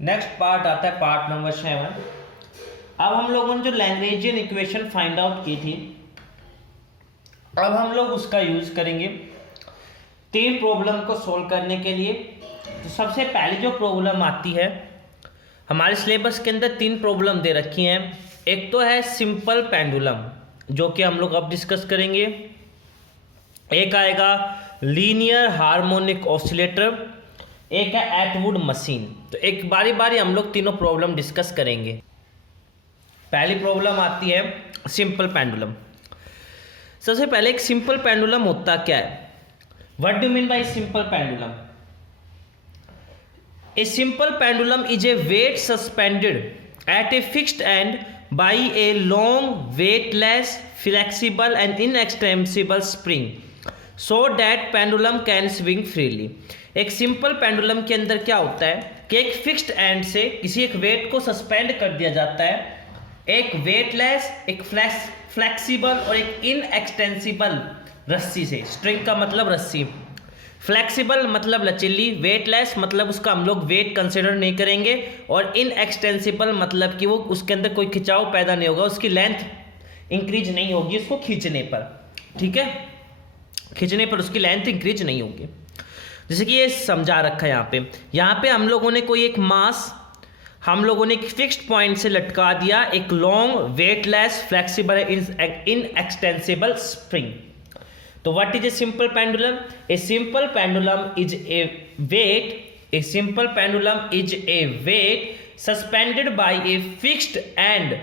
Next part आता है part number 7। अब हम लोगों ने जो लैग्रेंजियन इक्वेशन फाइंड आउट की थी, अब हम लोग उसका यूज करेंगे 3 प्रॉब्लम को सोल्व करने के लिए। तो सबसे पहले जो प्रॉब्लम आती है, हमारे सिलेबस के अंदर 3 प्रॉब्लम दे रखी हैं। एक तो है सिंपल पेंडुलम, जो कि हम लोग अब डिस्कस करेंगे। एक आएगा लीनियर हार्मोनिक ऑसिलेटर, एक है एटवुड मशीन। तो एक बारी बारी हम लोग तीनों प्रॉब्लम डिस्कस करेंगे। पहली प्रॉब्लम आती है सिंपल पेंडुलम। सबसे पहले एक सिंपल पेंडुलम होता क्या है? What do mean by simple pendulum? A simple pendulum is a weight suspended at a fixed end by a long weightless flexible and inextensible spring so that pendulum can swing freely. एक simple pendulum के अंदर क्या होता है कि एक fixed and से किसी एक वेट को सस्पेंड कर दिया जाता है, एक वेटलेस, एक फ्लेक्सिबल और एक इनएक्सटेंसिबल रस्सी से। स्ट्रिंग का मतलब रस्सी, फ्लेक्सिबल मतलब लचीली, वेटलेस मतलब उसका हम लोग वेट कंसिडर नहीं करेंगे, और इनएक्सटेंसिबल मतलब कि वो उसके अंदर कोई खिंचाव पैदा नहीं होगा, उसकी लेंथ इंक्रीज नहीं होगी उसको खींचने पर। ठीक है, खींचने पर उसकी लेंथ इंक्रीज नहीं होगी। जैसे कि ये समझा रखा है यहाँ पे हम लोगों ने कोई एक मास हम लोगों ने एक फिक्स्ड पॉइंट से लटका दिया, एक long weightless flexible inextensible spring. तो what is a simple pendulum? A simple pendulum is a simple pendulum is a weight suspended by a fixed end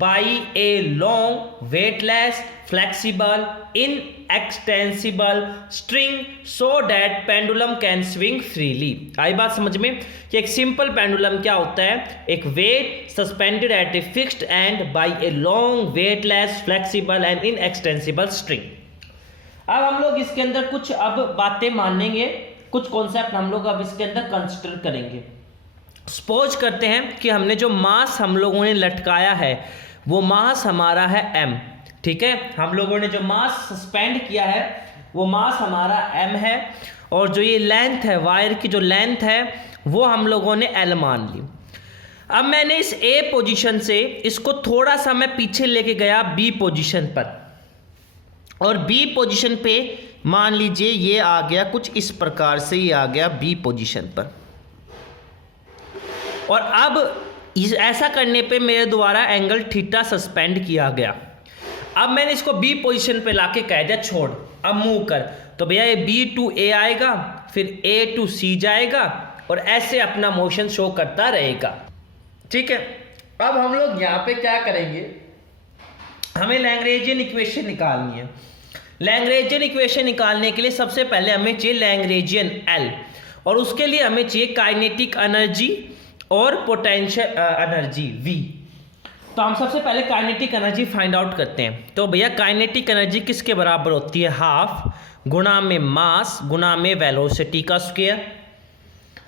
by a long weightless flexible inextensible string so that pendulum can swing freely। आई बात समझ में कि एक simple pendulum क्या होता है? एक weight suspended at a fixed end by a long weightless flexible and inextensible string. अब हम लोग इसके अंदर कुछ अब बातें मानेंगे, कुछ कॉन्सेप्ट हम लोग अब इसके अंदर कंसिडर करेंगे। सपोज करते हैं कि हमने जो मास हम लोगों ने लटकाया है वो मास हमारा है m। ठीक है, हम लोगों ने जो मास सस्पेंड किया है वो मास हमारा m है, और जो ये लेंथ है, वायर की जो लेंथ है वो हम लोगों ने l मान ली। अब मैंने इस a पोजीशन से इसको थोड़ा सा मैं पीछे लेके गया b पोजीशन पर, और b पोजीशन पे मान लीजिए ये आ गया कुछ इस प्रकार से, ये आ गया b पोजीशन पर। और अब ऐसा करने पे मेरे द्वारा एंगल थीटा सस्पेंड किया गया। अब मैंने इसको बी पोजीशन पे लाके कह दिया छोड़, अब मूव कर। तो भैया ये बी टू ए आएगा, फिर ए टू सी जाएगा, और ऐसे अपना मोशन शो करता रहेगा। ठीक है, अब हम लोग यहाँ पे क्या करेंगे, हमें लैग्रेंजियन इक्वेशन निकालनी है। लैग्रेंजियन इक्वेशन निकालने के लिए सबसे पहले हमें चाहिए लैग्रेंजियन एल, और उसके लिए हमें चाहिए काइनेटिक एनर्जी और पोटेंशियल एनर्जी V। तो हम सबसे पहले काइनेटिक एनर्जी फाइंड आउट करते हैं। तो भैया काइनेटिक एनर्जी किसके बराबर होती है? हाफ गुणा में मास गुणा में वेलोसिटी का स्क्वायर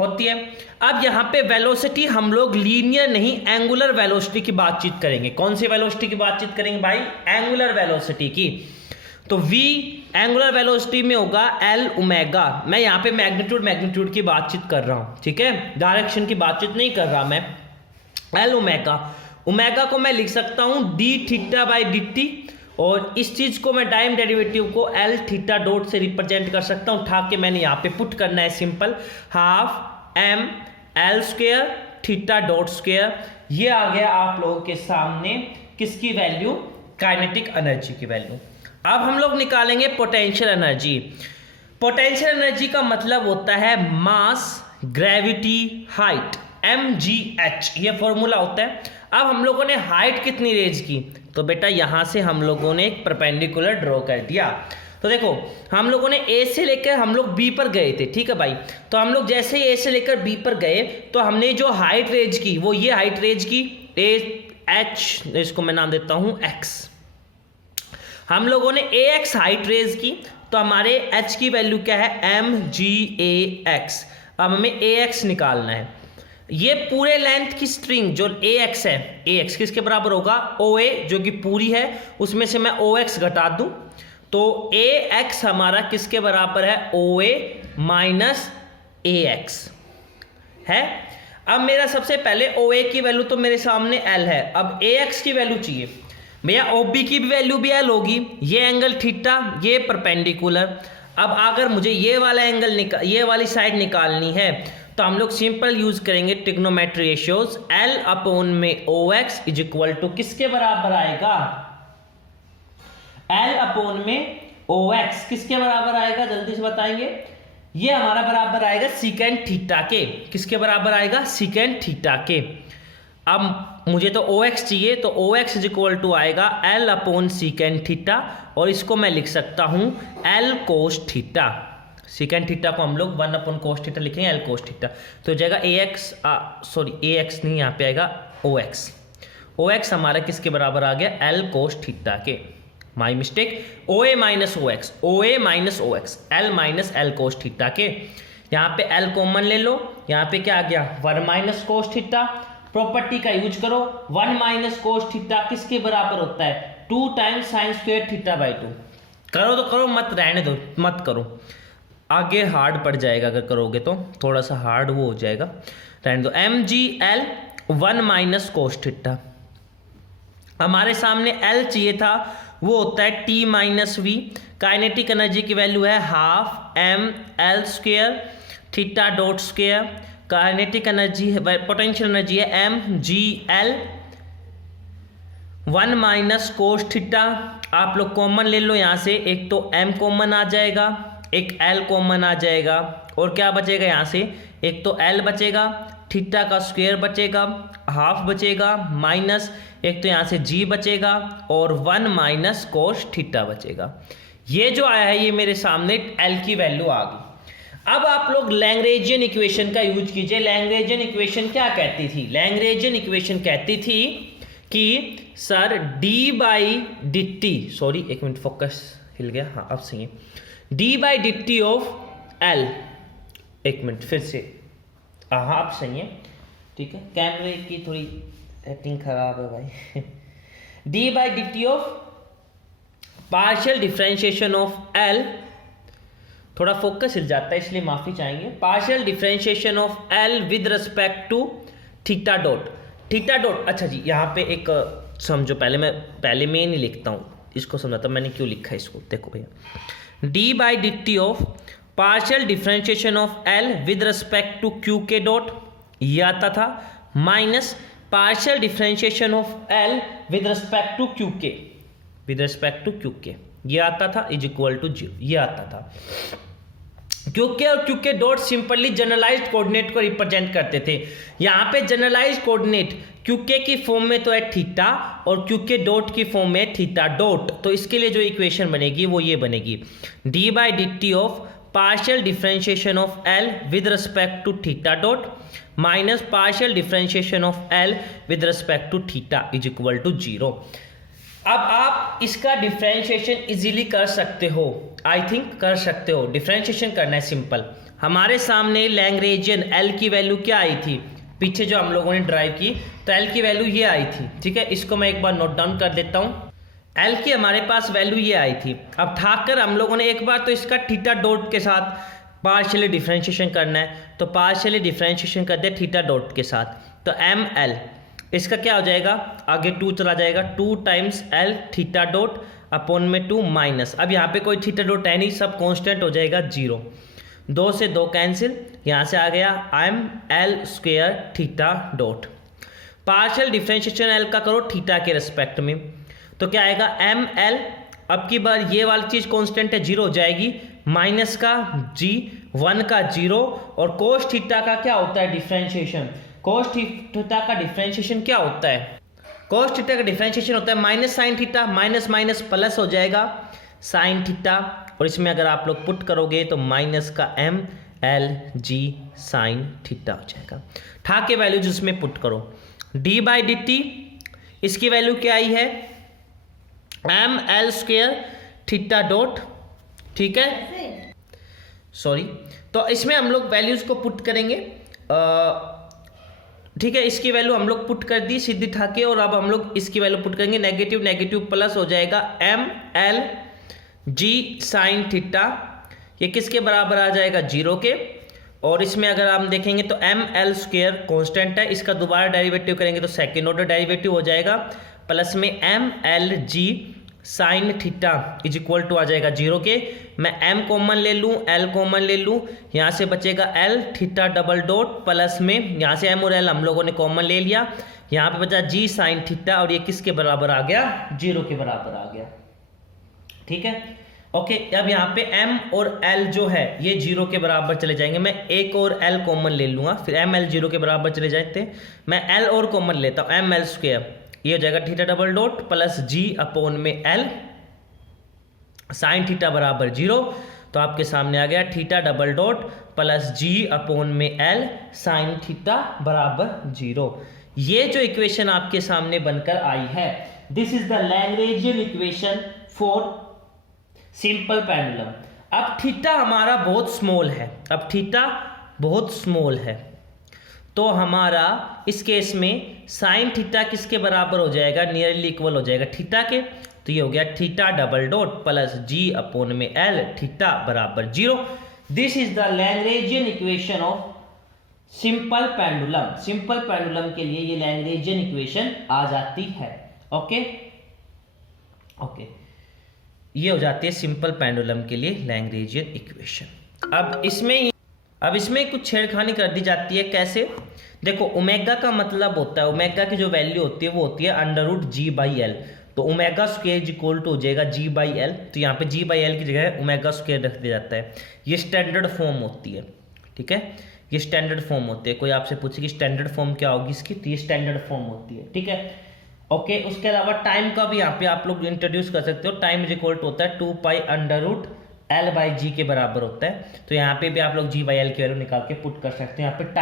होती है। अब यहाँ पे वेलोसिटी हम लोग लीनियर नहीं एंगुलर वेलोसिटी की बातचीत करेंगे। कौन सी वेलोसिटी की बातचीत करेंगे भाई? एंगुलर वेलोसिटी की। तो v एंगुलर वेलोसिटी में होगा L ओमेगा। मैं यहाँ पे मैग्नीट्यूड की बातचीत कर रहा हूँ, ठीक है, डायरेक्शन की बातचीत नहीं कर रहा मैं। L ओमेगा को मैं लिख सकता हूँ d थीटा बाई dt, और इस चीज को मैं टाइम डेरिवेटिव को L थीटा डॉट से रिप्रेजेंट कर सकता हूँ। उठा के मैंने यहाँ पे पुट करना है simple, half m L square theta dot square. ये आ गया आप लोगों के सामने किसकी वैल्यू? काइनेटिक एनर्जी की वैल्यू। अब हम लोग निकालेंगे पोटेंशियल एनर्जी। पोटेंशियल एनर्जी का मतलब होता है मास ग्रेविटी हाइट, mgh, ये फॉर्मूला होता है। अब हम लोगों ने हाइट कितनी रेज की? तो बेटा यहाँ से हम लोगों ने एक परपेंडिकुलर ड्रॉ कर दिया। तो देखो हम लोगों ने a से लेकर हम लोग b पर गए थे, ठीक है भाई। तो हम लोग जैसे ही a से लेकर b पर गए तो हमने जो हाइट रेज की वो ये हाइट रेज की h, इसको मैं नाम देता हूँ x। हम लोगों ने ax हाइट रेज की, तो हमारे h की वैल्यू क्या है? mgax। अब हमें ax निकालना है। ये पूरे लेंथ की स्ट्रिंग जो ax है, ax किसके बराबर होगा? oa, जो कि पूरी है, उसमें से मैं ox घटा दूं तो ax हमारा किसके बराबर है? oa माइनस ax है। अब मेरा सबसे पहले ओ ए की वैल्यू तो मेरे सामने एल है, अब ए एक्स की वैल्यू चाहिए भैया। ओ बी की भी वैल्यू भी एल होगी, ये एंगल थीटा, ये परपेंडिकुलर। अब अगर मुझे ये वाला एंगल ये वाली साइड निकालनी है तो हम लोग सिंपल यूज करेंगे ट्रिग्नोमेट्री रेशियोज। एल अपॉन में ओ एक्स इज इक्वल टू किसके बराबर आएगा, एल अपॉन में ओ एक्स किसके बराबर आएगा, जल्दी से बताएंगे। ये हमारा बराबर आएगा सीकेंट थीटा के, किसके बराबर आएगा, सीकेंट थीटा के। अब मुझे तो ओ एक्स चाहिए, तो ओ एक्स इज इक्वल टू आएगा एल अपॉन सीकेंट थीटा, और इसको मैं लिख सकता हूं L cos theta. Secant theta को हम लोग 1 अपॉन कोस थीटा लिखेंगे, एल कोस थीटा। तो हो जाएगा ए एक्स, सॉरी ए एक्स नहीं, यहाँ पे आएगा ओ एक्स। ओ एक्स हमारा किसके बराबर आ गया, एल कोस थीटा के। My mistake, O A minus O X, O A minus O X, L minus L cos theta के। यहाँ पे एल कॉमन ले लो, यहाँ पे क्या आ गया 1 माइनस कोस थीटा। प्रॉपर्टी का यूज करो, 1 माइनस कोस थीटा किसके बराबर होता है, 2 times sine square theta by 2। करो तो करो, मत रहने दो, मत करो, आगे हार्ड पड़ जाएगा, अगर करोगे तो थोड़ा सा हार्ड वो हो जाएगा, रहने दो। M G L 1 minus cos theta, हमारे सामने एल चाहिए था, वो होता है T minus V. Kinetic energy की वैल्यू है half M L square theta dot square. Kinetic energy है, पोटेंशियल एनर्जी है M G L 1 minus cos theta. आप लोग कॉमन ले लो यहाँ से, एक तो एम कॉमन आ जाएगा, एक एल कॉमन आ जाएगा, और क्या बचेगा यहाँ से, एक तो एल बचेगा, थीटा का स्क्वायर बचेगा, हाफ बचेगा, माइनस एक तो यहाँ से जी बचेगा, और 1 माइनस कोस थीटा बचेगा। ये जो आया है ये मेरे सामने एल की वैल्यू आ गई। अब आप लोग लैग्रेंजियन इक्वेशन का यूज कीजिए। लैग्रेंजियन इक्वेशन क्या कहती थी, लैग्रेंजियन इक्वेशन कहती थी कि sir D by D T, sorry एक मिनट फोकस हिल गया, हाँ अब सही है, D by D T of L, एक मिनट फिर से, हाँ अब सही है, ठीक है, कैमरे की थोड़ी सेटिंग खराब है भाई। D by D T of partial differentiation of L, थोड़ा फोकस हिल जाता है इसलिए माफी चाहेंगे। Partial differentiation of L with respect to theta dot, theta dot. अच्छा जी, यहाँ पे एक समझो, पहले मैं नहीं लिखता हूँ, इसको समझाता मैंने क्यों लिखा है इसको। देखो भैया, d by D T of partial differentiation of L with respect to q k dot, ये आता था, minus partial differentiation of L with respect to q k, with respect to q k, ये आता था, इज इक्वल टू 0, ये आता था। क्यूके और q k dot simply generalised coordinate को रिप्रेजेंट करते थे। यहाँ पे जनरलाइज्ड कोऑर्डिनेट क्यूके की फॉर्म में तो है थीटा, और क्यूके डॉट की फॉर्म में थीटा डॉट। तो इसके लिए जो इक्वेशन बनेगी वो ये बनेगी, d by D T of partial differentiation of L with respect to theta dot minus partial differentiation of L with respect to theta is equal to 0। अब आप इसका डिफरेंशिएशन इजीली कर सकते हो, आई थिंक कर सकते हो। डिफरेंशिएशन करना है सिंपल। हमारे सामने लैग्रेंजियन एल की वैल्यू क्या आई थी, पीछे जो हम लोगों ने ड्राइव की, तो एल की वैल्यू ये आई थी, ठीक है, इसको मैं एक बार नोट डाउन कर देता हूँ। एल की हमारे पास वैल्यू ये आई थी। अब ठाकर हम लोगों ने एक बार तो इसका थीटा डॉट के साथ पार्शियली डिफरेंशिएशन करना है, तो पार्शियली डिफरेंशिएशन कर दे थीटा डॉट के साथ, तो एम एल, इसका क्या हो जाएगा, आगे 2 चला जाएगा, 2 times L theta dot upon में 2 माइनस, अब यहाँ पे कोई थीटा डॉट है नहीं, सब कांस्टेंट हो जाएगा 0, 2 से 2 कैंसिल, यहाँ से आ गया m L square theta dot. Partial differentiation L का करो थीटा के रिस्पेक्ट में, तो क्या आएगा एम एल, अब की बार ये वाली चीज़ कांस्टेंट है 0 हो जाएगी, माइनस का जी, 1 का 0, और कोस थीटा का क्या होता है डिफरेंशिएशन, कोस थीटा का डिफरेंशिएशन क्या होता है, कोस थीटा का डिफरेंशिएशन होता है minus sine theta, minus minus plus हो जाएगा साइन थीटा, और इसमें अगर आप लोग पुट करोगे तो माइनस का एम एल जी साइन थीटा हो जाएगा। ठा के वैल्यूज इसमें पुट करो, डी बाई डी टी, इसकी वैल्यू क्या आई है m L square theta dot, ठीक है, सॉरी, तो इसमें हम लोग वैल्यूज को पुट करेंगे, ठीक है, इसकी वैल्यू हम लोग पुट कर दी सीधी ठाके, और अब हम लोग इसकी वैल्यू पुट करेंगे, नेगेटिव नेगेटिव प्लस हो जाएगा एम एल जी साइन थीटा, ये किसके बराबर आ जाएगा 0 के, और इसमें अगर हम देखेंगे तो एम एल स्क्वेयर कॉन्स्टेंट है, इसका दोबारा डेरिवेटिव करेंगे तो सेकेंड ऑर्डर डेरिवेटिव हो जाएगा, प्लस में M L ji sine theta is equal to आ जाएगा 0 के। मैं m कॉमन ले लूँ, l कॉमन ले लूँ, यहाँ से बचेगा l theta double dot, plus में यहाँ से m और l हम लोगों ने कॉमन ले लिया, यहाँ पे बचा g साइन थीटा, और ये किसके बराबर आ गया, 0 के बराबर आ गया। ठीक है, ओके। अब यहाँ पे m और l जो है ये 0 के बराबर चले जाएंगे, मैं एक और l कॉमन ले लूँगा, फिर m l 0 के बराबर चले जाते, मैं l और कॉमन लेता हूँ, m l स्क्वायर, ये हो जाएगा theta double dot plus g upon में l साइन थीटा बराबर 0। तो आपके सामने आ गया theta double dot plus g upon में l साइन थीटा बराबर 0। ये जो इक्वेशन आपके सामने बनकर आई है, this is the Lagrangian equation for simple pendulum. अब थीटा हमारा बहुत स्मॉल है, अब थीटा बहुत स्मॉल है, तो हमारा इस केस में साइन थीटा किसके बराबर हो जाएगा, नियरली इक्वल हो जाएगा थीटा के। तो ये हो गया theta double dot plus g upon में l थीटा बराबर 0। This is the Lagrangian equation of simple pendulum. Simple pendulum के लिए ये लैग्रेंजियन इक्वेशन आ जाती है। ओके ओके, ये हो जाती है सिंपल पेंडुलम के लिए लैग्रेंजियन इक्वेशन। अब इसमें कुछ छेड़खानी कर दी जाती है। कैसे, देखो ओमेगा का मतलब होता है, ओमेगा की जो वैल्यू होती है वो होती है under root G by L. तो omega square is equal to हो जाएगा जी बाई एल, तो यहाँ पे जी बाई एल की जगह ओमेगा स्क्वायर रख दिया जाता है। ये स्टैंडर्ड फॉर्म होती है, ठीक है, ये स्टैंडर्ड फॉर्म होती है। कोई आपसे पूछे कि स्टैंडर्ड फॉर्म क्या होगी इसकी, तो ये स्टैंडर्ड फॉर्म होती है, ठीक है। ओके, उसके अलावा टाइम का भी यहाँ पे आप लोग इंट्रोड्यूस कर सकते हो। टाइम इज इक्वल टू होता है 2 pi under root L by G के बराबर होता है। तो यहाँ पे भी आप लोग जी बाई एल की वैल्यू निकाल के पुट कर सकते हैं। यहाँ पे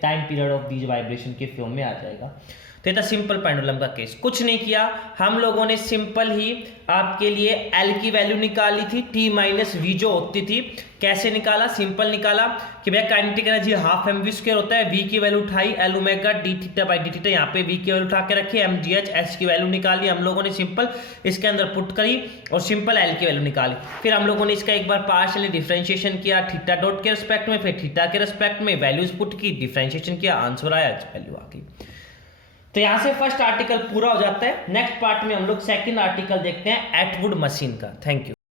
time period of these vibration के फॉर्म में आ जाएगा। तो ये था सिंपल पेंडुलम का केस। कुछ नहीं किया हम लोगों ने, सिंपल ही आपके लिए एल की वैल्यू निकाली थी, टी माइनस वी जो होती थी। कैसे निकाला, सिंपल निकाला कि भैया kinetic energy half m v square होता है, वी की वैल्यू उठाई L omega d theta by d theta, यहाँ पे वी की वैल्यू उठा के रखी, एम जी एच एच की वैल्यू निकाली हम लोगों ने, सिंपल इसके अंदर पुट करी और सिंपल एल की वैल्यू निकाली। फिर हम लोगों ने इसका एक बार पार्शियली डिफरेंशिएशन किया थीटा डॉट के रिस्पेक्ट में, फिर थीटा के रिस्पेक्ट में वैल्यूज पुट की, डिफरेंशिएशन किया, आंसर आया, वैल्यू आ गई। तो यहां से फर्स्ट आर्टिकल पूरा हो जाता है। नेक्स्ट पार्ट में हम लोग सेकंड आर्टिकल देखते हैं एटवुड मशीन का। Thank you.